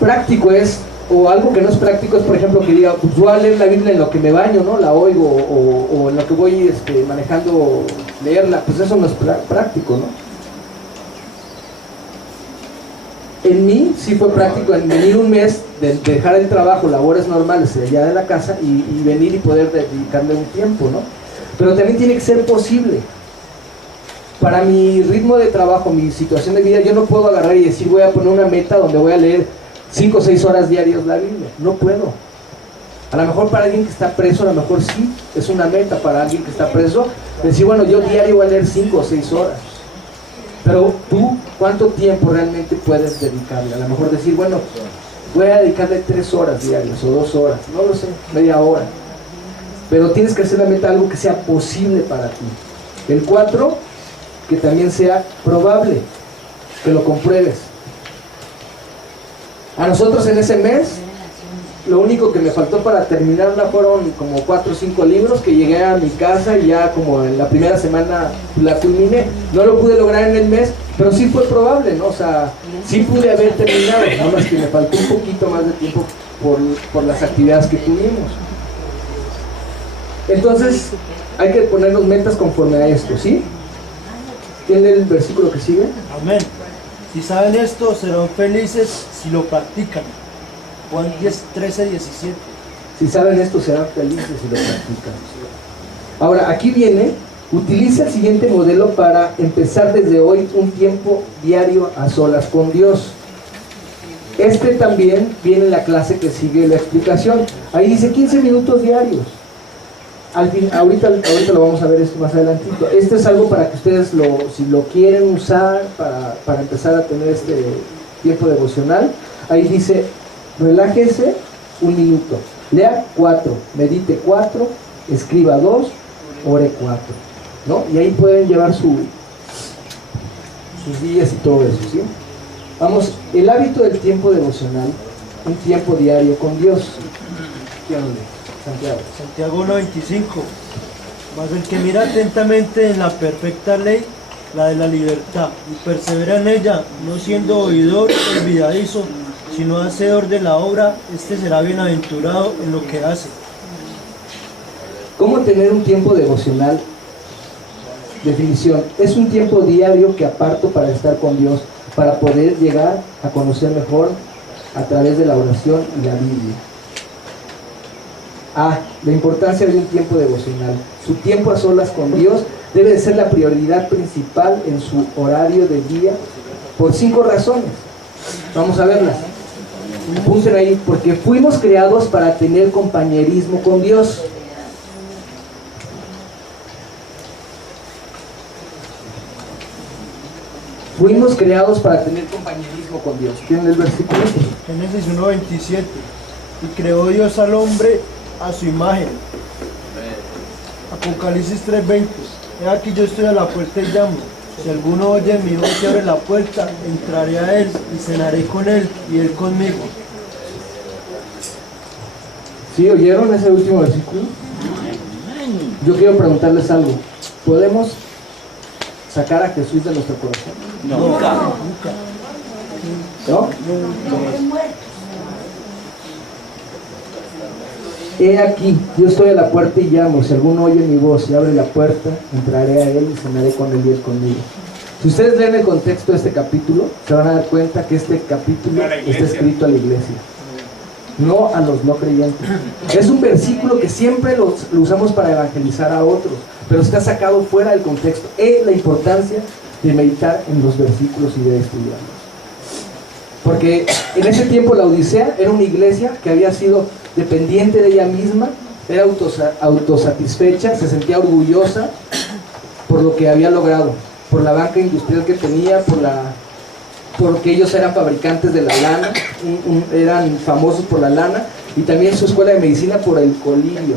práctico es, o algo que no es práctico es, por ejemplo, que diga, pues voy a leer la Biblia en lo que me baño, ¿no? La oigo, o en lo que voy manejando, leerla. Pues eso no es práctico, ¿no? En mí sí fue práctico en venir un mes, de dejar el trabajo, labores normales de allá de la casa y venir y poder dedicarle un tiempo, ¿no? Pero también tiene que ser posible. Para mi ritmo de trabajo, mi situación de vida, yo no puedo agarrar y decir, voy a poner una meta donde voy a leer 5 o 6 horas diarias la Biblia. No puedo. A lo mejor para alguien que está preso, a lo mejor sí es una meta para alguien que está preso, decir, bueno, yo diario voy a leer 5 o 6 horas. Pero tú, ¿cuánto tiempo realmente puedes dedicarle? A lo mejor decir, bueno, voy a dedicarle 3 horas diarias o 2 horas, no lo sé, media hora. Pero tienes que hacer la meta algo que sea posible para ti. El 4, que también sea probable, que lo compruebes. A nosotros en ese mes, lo único que me faltó para terminarla fueron como 4 o 5 libros que llegué a mi casa y ya como en la primera semana la culminé. No lo pude lograr en el mes, pero sí fue probable, ¿no? O sea, sí pude haber terminado, nada más que me faltó un poquito más de tiempo por las actividades que tuvimos. Entonces, hay que ponernos metas conforme a esto, ¿sí? ¿Quién lee el versículo que sigue? Amén. Si saben esto, serán felices si lo practican. Juan 10, 13, 17. Si saben esto, serán felices si lo practican. Ahora, aquí viene, utiliza el siguiente modelo para empezar desde hoy un tiempo diario a solas con Dios. Este también viene en la clase que sigue la explicación. Ahí dice 15 minutos diarios. Ahorita lo vamos a ver esto más adelantito. Este es algo para que ustedes, si lo quieren usar para empezar a tener este tiempo devocional. Ahí dice, relájese 1 minuto, lea 4, medite 4, escriba 2, ore 4, ¿no? Y ahí pueden llevar sus días y todo eso, ¿sí? Vamos, el hábito del tiempo devocional, un tiempo diario con Dios. ¿Quién lo lee? Santiago 1:25. Mas el que mira atentamente en la perfecta ley, la de la libertad, y persevera en ella, no siendo oidor olvidadizo, sino hacedor de la obra, este será bienaventurado en lo que hace. ¿Cómo tener un tiempo devocional? Definición: es un tiempo diario que aparto para estar con Dios, para poder llegar a conocer mejor a través de la oración y la Biblia. La importancia de un tiempo devocional. Su tiempo a solas con Dios debe de ser la prioridad principal en su horario de día, por 5 razones. Vamos a verlas. Apunten ahí, porque fuimos creados para tener compañerismo con Dios. Fuimos creados para tener compañerismo con Dios. ¿Tienen el versículo? Génesis 1:27. Y creó Dios al hombre a su imagen. Apocalipsis 3:20. He aquí yo estoy a la puerta y llamo. Si alguno oye mi voz y abre la puerta, entraré a él y cenaré con él y él conmigo. ¿Sí oyeron ese último versículo? Yo quiero preguntarles algo. ¿Podemos sacar a Jesús de nuestro corazón? Nunca. ¿No? He aquí, yo estoy a la puerta y llamo. Si alguno oye mi voz y abre la puerta, entraré a él y cenaré con él y él conmigo. Si ustedes leen el contexto de este capítulo, se van a dar cuenta que este capítulo está escrito a la iglesia, no a los no creyentes. Es un versículo que siempre lo usamos para evangelizar a otros, pero está sacado fuera del contexto. Es la importancia de meditar en los versículos y de estudiarlos. Porque en ese tiempo la Odisea era una iglesia que había sido dependiente de ella misma, era autosatisfecha, se sentía orgullosa por lo que había logrado, por la banca industrial que tenía, porque ellos eran fabricantes de la lana, eran famosos por la lana, y también su escuela de medicina por el colirio,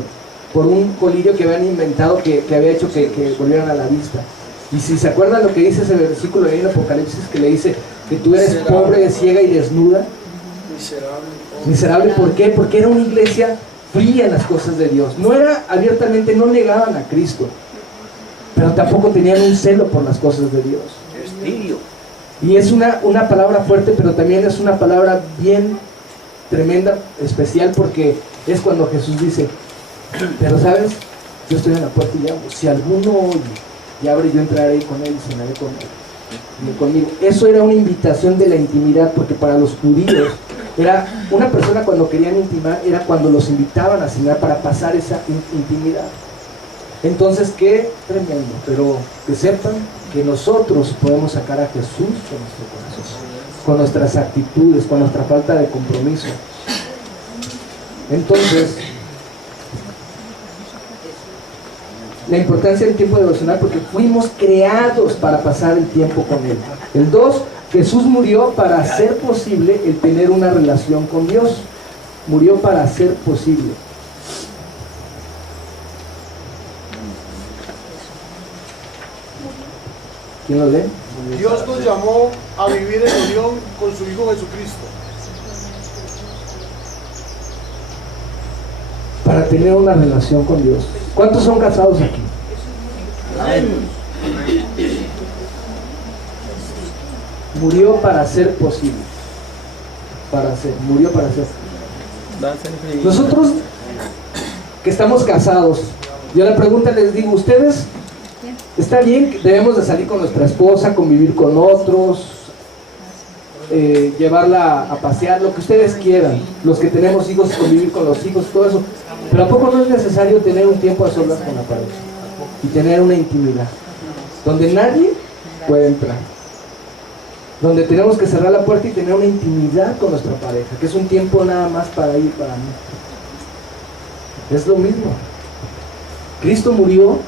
por un colirio que habían inventado que había hecho que volvieran a la vista. Y si se acuerdan lo que dice ese versículo ahí en Apocalipsis, que le dice que tú eres pobre, ciega y desnuda. Miserable, ¿por qué? Porque era una iglesia fría en las cosas de Dios. No era abiertamente, no negaban a Cristo, pero tampoco tenían un celo por las cosas de Dios. Y es una palabra fuerte, pero también es una palabra bien tremenda, especial, porque es cuando Jesús dice, pero sabes, yo estoy en la puerta y llamo. Si alguno oye y abre, yo entraré con él y cenaré conmigo. Eso era una invitación de la intimidad, porque para los judíos era una persona, cuando querían intimar, era cuando los invitaban a cenar para pasar esa intimidad. Entonces, qué tremendo, pero que sepan que nosotros podemos sacar a Jesús de nuestro corazón, con nuestras actitudes, con nuestra falta de compromiso. Entonces, la importancia del tiempo devocional, porque fuimos creados para pasar el tiempo con Él. El 2, Jesús murió para hacer posible el tener una relación con Dios. Murió para hacer posible. ¿Quién lo lee? Dios nos llamó a vivir en unión con su Hijo Jesucristo. Para tener una relación con Dios. ¿Cuántos son casados aquí? Amén. Murió para ser posible. Murió para ser. Nosotros que estamos casados, yo la pregunta les digo, ¿ustedes está bien? Debemos de salir con nuestra esposa, convivir con otros, llevarla a pasear, lo que ustedes quieran. Los que tenemos hijos, convivir con los hijos, todo eso. Pero ¿a poco no es necesario tener un tiempo a solas con la pareja? Y tener una intimidad, donde nadie puede entrar. Donde tenemos que cerrar la puerta y tener una intimidad con nuestra pareja, que es un tiempo nada más para ir para mí. Es lo mismo. Cristo murió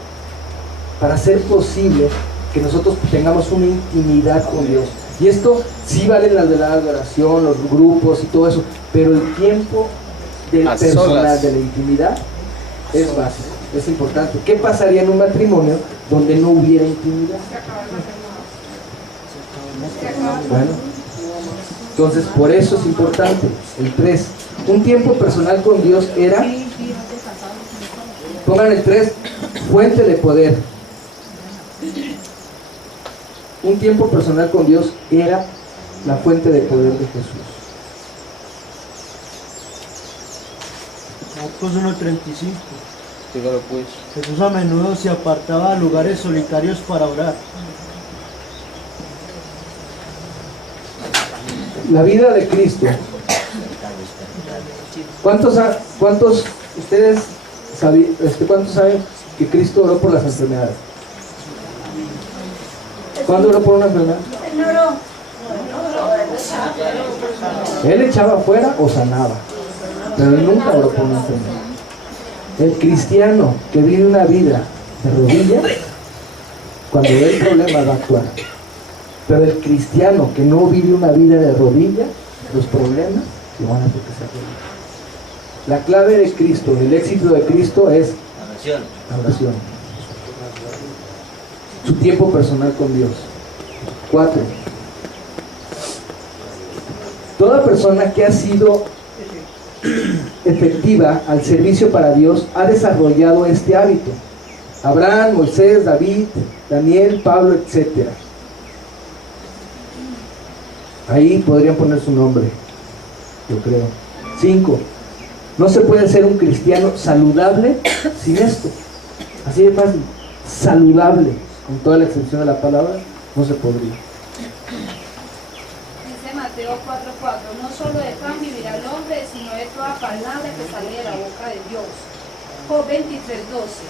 para hacer posible que nosotros tengamos una intimidad con Dios. Y esto sí vale las de la adoración, los grupos y todo eso, pero el tiempo del personal, de la intimidad, es básico, es importante. ¿Qué pasaría en un matrimonio donde no hubiera intimidad? Bueno, entonces por eso es importante. El 3, un tiempo personal con Dios era, pongan el 3, fuente de poder. Un tiempo personal con Dios era la fuente de poder de Jesús. Marcos 1:35. Jesús a menudo se apartaba a lugares solitarios para orar. La vida de Cristo. ¿Cuántos ustedes cuántos saben que Cristo oró por las enfermedades? ¿Cuándo oró por una enfermedad? Él echaba afuera o sanaba, pero él nunca oró por una enfermedad. El cristiano que vive una vida de rodillas, cuando ve el problema va a actuar. Pero el cristiano que no vive una vida de rodillas, los problemas lo van a hacer que se arrodille. La clave de Cristo, del éxito de Cristo es la oración. Su tiempo personal con Dios. 4. Toda persona que ha sido efectiva al servicio para Dios ha desarrollado este hábito. Abraham, Moisés, David, Daniel, Pablo, etc. Ahí podrían poner su nombre, yo creo. 5. No se puede ser un cristiano saludable sin esto. Así de fácil. Saludable, con toda la extensión de la palabra, no se podría. Dice Mateo 4:4, no solo de pan vivirá el hombre, sino de toda palabra que sale de la boca de Dios. Job 23:12,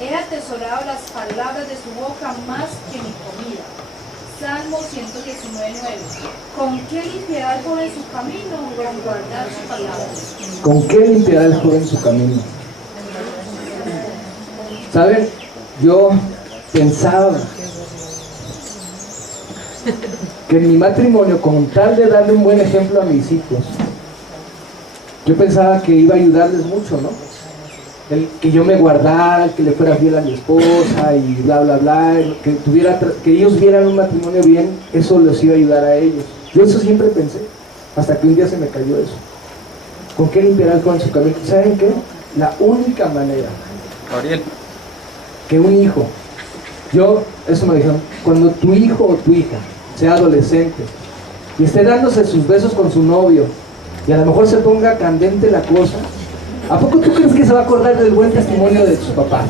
he atesorado las palabras de su boca más que mi comida. Salmo 119:9, ¿con qué limpiará el joven su camino? Con guardar su palabra. ¿Con qué limpiará el joven su camino? ¿Saben? Yo pensaba que en mi matrimonio, con tal de darle un buen ejemplo a mis hijos, yo pensaba que iba a ayudarles mucho, ¿no? Que yo me guardara, que le fuera fiel a mi esposa y bla, bla, bla, que ellos vieran un matrimonio bien, eso les iba a ayudar a ellos. Yo eso siempre pensé, hasta que un día se me cayó eso. ¿Con qué limpiará el joven su camino? ¿Saben qué? La única manera que un hijo, eso me dijeron, cuando tu hijo o tu hija sea adolescente y esté dándose sus besos con su novio y a lo mejor se ponga candente la cosa, ¿a poco tú crees que se va a acordar del buen testimonio de sus papás?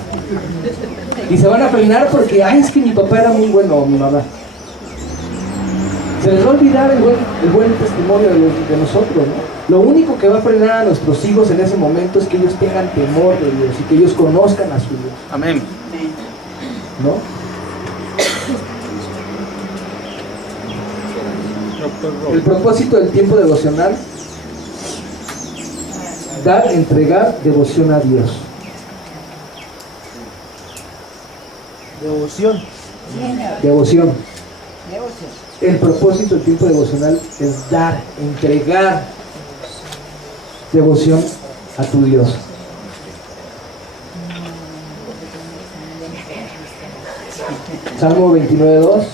Y se van a frenar porque, ay, es que mi papá era muy bueno, o mi mamá. Se les va a olvidar el buen testimonio de nosotros, ¿no? Lo único que va a frenar a nuestros hijos en ese momento es que ellos tengan temor de Dios y que ellos conozcan a su Dios. Amén. ¿No? El propósito del tiempo devocional: entregar devoción a Dios. Devoción. El propósito del tiempo devocional es entregar devoción a tu Dios. Salmo 29:2.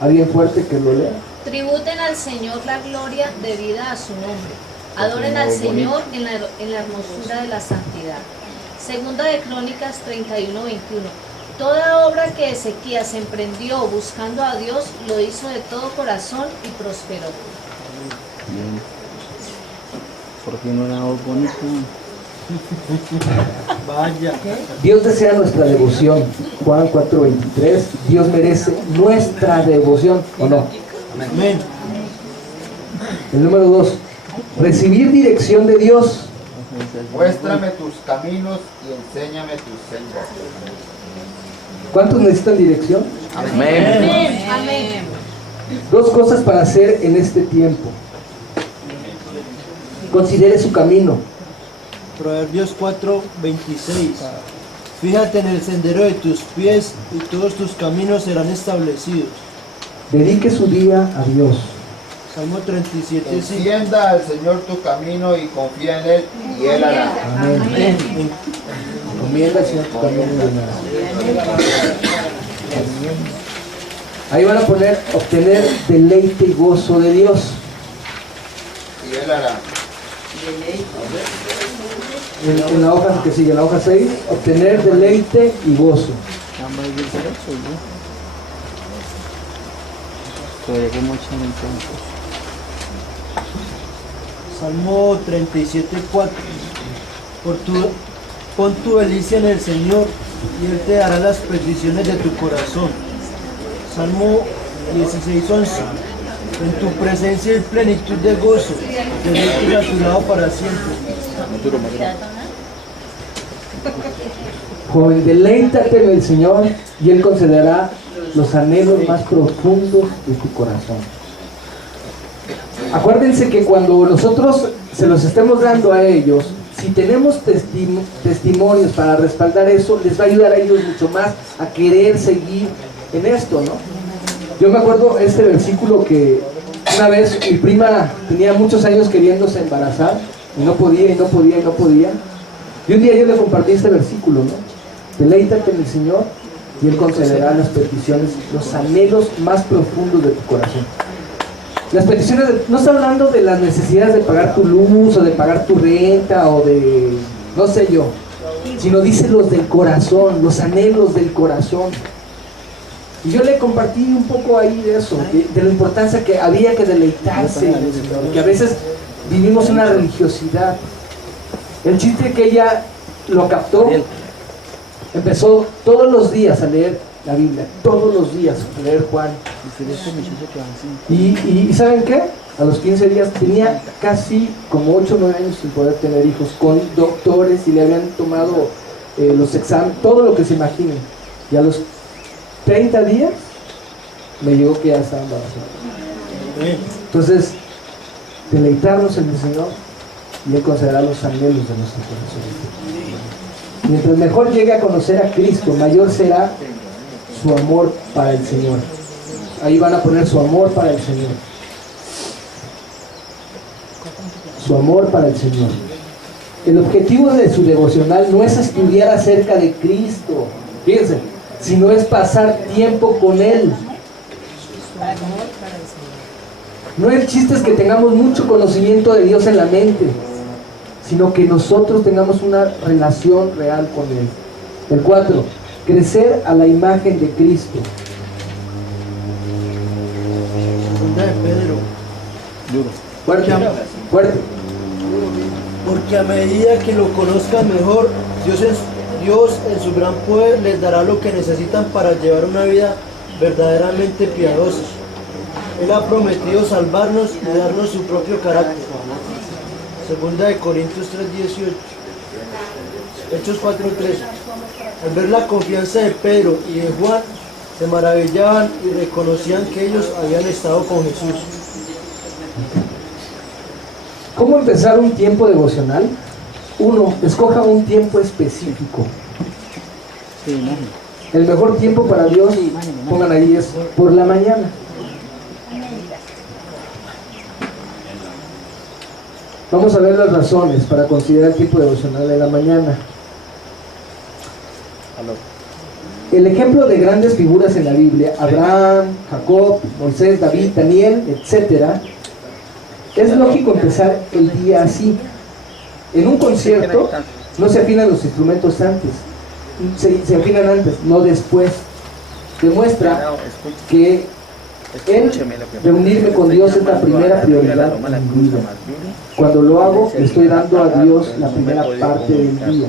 ¿Alguien fuerte que lo lea? Tributen al Señor la gloria debida a su nombre. Adoren al Señor en la hermosura de la santidad. Segunda de Crónicas 31:21. Toda obra que Ezequías emprendió buscando a Dios lo hizo de todo corazón y prosperó. Por fin una voz bonita. Vaya. Dios desea nuestra devoción. Juan 4:23. Dios merece nuestra devoción, ¿o no? Amén. El número 2. Recibir dirección de Dios. Muéstrame tus caminos y enséñame tus sendas. ¿Cuántos necesitan dirección? Amén. Amén. Amén. 2 cosas para hacer en este tiempo. Considere su camino. Proverbios 4:26. Fíjate en el sendero de tus pies y todos tus caminos serán establecidos. Dedique su día a Dios. Salmo 37:5. Encienda al Señor tu camino y confía en Él y Él hará. Amén. Encomienda al Señor tu camino y Él hará. Ahí van a poner obtener deleite y gozo de Dios. Y Él hará. En la hoja que sigue, en la hoja 6, obtener deleite y gozo. Salmo 37:4. Pon tu delicia en el Señor y Él te dará las peticiones de tu corazón. Salmo 16:11. En tu presencia hay plenitud de gozo, deleites a tu lado para siempre. Joven, deleítate en el Señor y Él concederá los anhelos más profundos de tu corazón. Acuérdense que cuando nosotros se los estemos dando a ellos, si tenemos testimonios para respaldar eso, les va a ayudar a ellos mucho más a querer seguir en esto, ¿no? Yo me acuerdo este versículo que una vez mi prima tenía muchos años queriéndose embarazar y no podía, y no podía, y no podía. Y un día yo le compartí este versículo, ¿no? Deleítate en el Señor y Él concederá las peticiones, los anhelos más profundos de tu corazón. Las peticiones, no está hablando de las necesidades de pagar tu luz o de pagar tu renta o de, no sé yo, sino dice los del corazón, los anhelos del corazón. Y yo le compartí un poco ahí de eso, de la importancia que había que deleitarse en el Señor, que a veces vivimos una religiosidad. El chiste que ella lo captó, empezó todos los días a leer la Biblia, todos los días a leer Juan. Y ¿saben qué? A los 15 días tenía casi como 8 o 9 años sin poder tener hijos, con doctores y le habían tomado los exámenes, todo lo que se imaginen. Y a los 30 días me llegó que ya estaba embarazada. Entonces, deleitarnos en el Señor y Él concederá los anhelos de nuestro corazón. Mientras mejor llegue a conocer a Cristo, mayor será su amor para el Señor. Ahí van a poner su amor para el Señor. Su amor para el Señor. El objetivo de su devocional no es estudiar acerca de Cristo, fíjense, sino es pasar tiempo con Él. No el chiste es que tengamos mucho conocimiento de Dios en la mente, sino que nosotros tengamos una relación real con Él. El 4, crecer a la imagen de Cristo. Segunda de Pedro. Fuerte, fuerte. Porque a medida que lo conozcan mejor, Dios en su gran poder les dará lo que necesitan para llevar una vida verdaderamente piadosa. Él ha prometido salvarnos y darnos su propio carácter. Segunda de Corintios 3:18. Hechos 4:3. Al ver la confianza de Pedro y de Juan, se maravillaban y reconocían que ellos habían estado con Jesús. ¿Cómo empezar un tiempo devocional? 1. Escoja un tiempo específico. El mejor tiempo para Dios, pongan ahí, es por la mañana. Vamos a ver las razones para considerar el tiempo devocional de la mañana. El ejemplo de grandes figuras en la Biblia, Abraham, Jacob, Moisés, David, Daniel, etc., es lógico empezar el día así. En un concierto no se afinan los instrumentos antes, se afinan antes, no después. Demuestra que reunirme con Dios es la primera prioridad en mi vida. Cuando lo hago, le estoy dando a Dios la primera parte del día.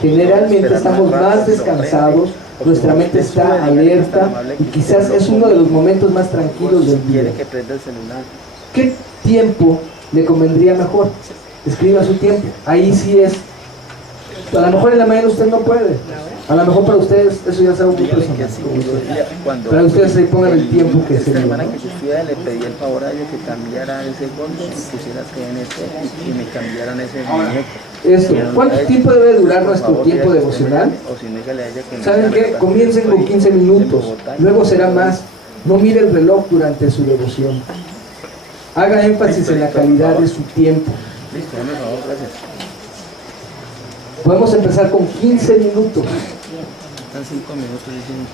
Generalmente estamos más descansados, nuestra mente está alerta y quizás es uno de los momentos más tranquilos del día. ¿Qué tiempo le convendría mejor? Escriba su tiempo. Ahí sí es. A lo mejor en la mañana usted no puede. A lo mejor para ustedes eso ya es algo muy personal. Para ustedes se pongan el tiempo que se le da. Le pedí el favor a ellos que cambiara ese gordo y pusieras que en este y me cambiaran ese muñeco. Esto, ¿cuánto tiempo debe durar nuestro tiempo devocional? ¿Saben qué? Comiencen con 15 minutos, luego será más. No mire el reloj durante su devoción. Haga énfasis en la calidad de su tiempo. Listo, dame favor, gracias. Podemos empezar con 15 minutos. Están 5 minutos, dicen.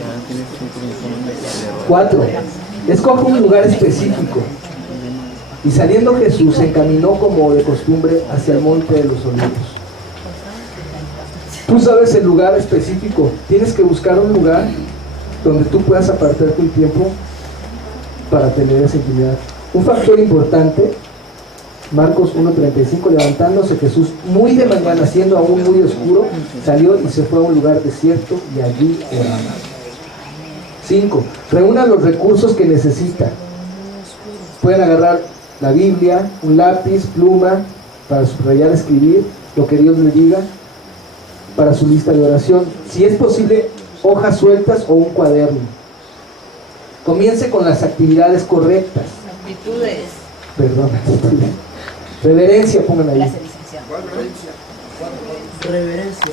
Ya tienes 5 minutos. 4. Escoja un lugar específico. Y saliendo Jesús se encaminó como de costumbre hacia el monte de los olivos. Tú sabes el lugar específico. Tienes que buscar un lugar donde tú puedas apartarte un tiempo para tener esa intimidad. Un factor importante, Marcos 1:35, levantándose Jesús muy de mañana, siendo aún muy oscuro, salió y se fue a un lugar desierto y allí oraba. 5. Reúna los recursos que necesita. Pueden agarrar la Biblia, un lápiz, pluma, para subrayar, escribir lo que Dios le diga, para su lista de oración. Si es posible, hojas sueltas o un cuaderno. Comience con las actividades correctas. Actitudes. Perdón, actitudes. Reverencia, pongan ahí. Reverencia.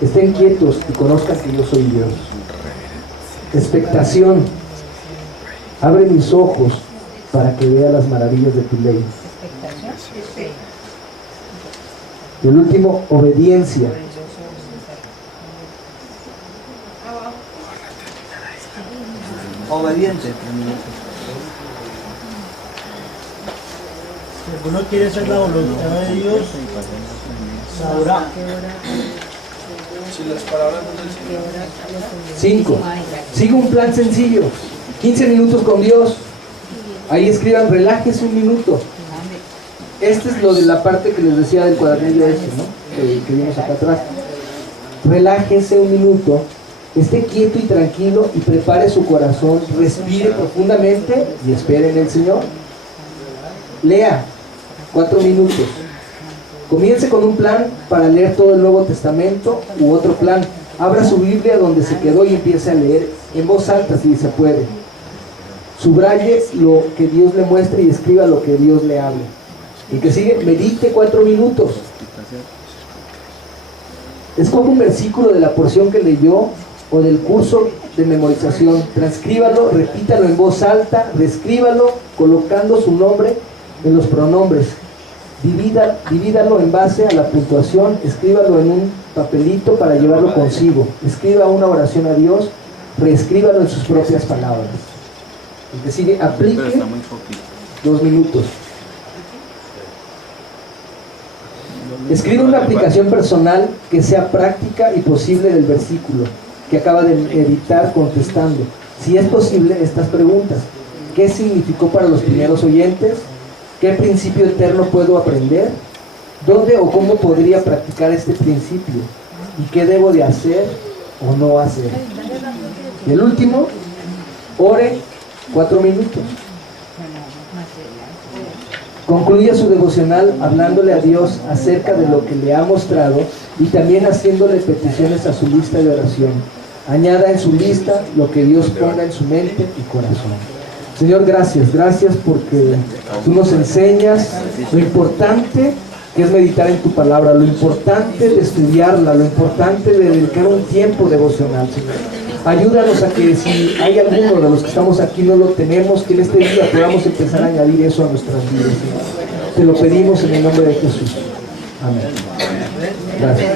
Estén quietos y conozcan que yo soy Dios. Expectación. Abre mis ojos para que vea las maravillas de tu ley. Y el último, obediencia. Obediente. Si alguno quiere hacer la voluntad de Dios, sabrá. Si las palabras no del Señor. 5. Sigue un plan sencillo. 15 minutos con Dios. Ahí escriban, relájese un minuto. Este es lo de la parte que les decía del cuadernillo ese, ¿no? Que vimos acá atrás. Relájese un minuto, esté quieto y tranquilo y prepare su corazón, respire profundamente y espere en el Señor. Lea 4 minutos. Comience con un plan para leer todo el Nuevo Testamento u otro plan. Abra su Biblia donde se quedó y empiece a leer en voz alta si se puede. Subraye lo que Dios le muestre y escriba lo que Dios le hable. El que sigue, medite 4 minutos. Escoja un versículo de la porción que leyó o del curso de memorización. Transcríbalo, repítalo en voz alta, reescríbalo colocando su nombre en los pronombres. Divídalo en base a la puntuación, escríbalo en un papelito para llevarlo consigo. Escriba una oración a Dios, reescríbalo en sus propias palabras. El que sigue, aplique 2 minutos. Escribe una aplicación personal que sea práctica y posible del versículo que acaba de editar contestando, si es posible, estas preguntas. ¿Qué significó para los primeros oyentes? ¿Qué principio eterno puedo aprender? ¿Dónde o cómo podría practicar este principio? ¿Y qué debo de hacer o no hacer? Y el último, ore 4 minutos. Concluya su devocional hablándole a Dios acerca de lo que le ha mostrado y también haciéndole peticiones a su lista de oración. Añada en su lista lo que Dios ponga en su mente y corazón. Señor, gracias porque tú nos enseñas lo importante que es meditar en tu palabra, lo importante de estudiarla, lo importante de dedicar un tiempo devocional, Señor. Ayúdanos a que si hay alguno de los que estamos aquí no lo tenemos, que en este día podamos empezar a añadir eso a nuestras vidas, Señor. Te lo pedimos en el nombre de Jesús. Amén. Gracias.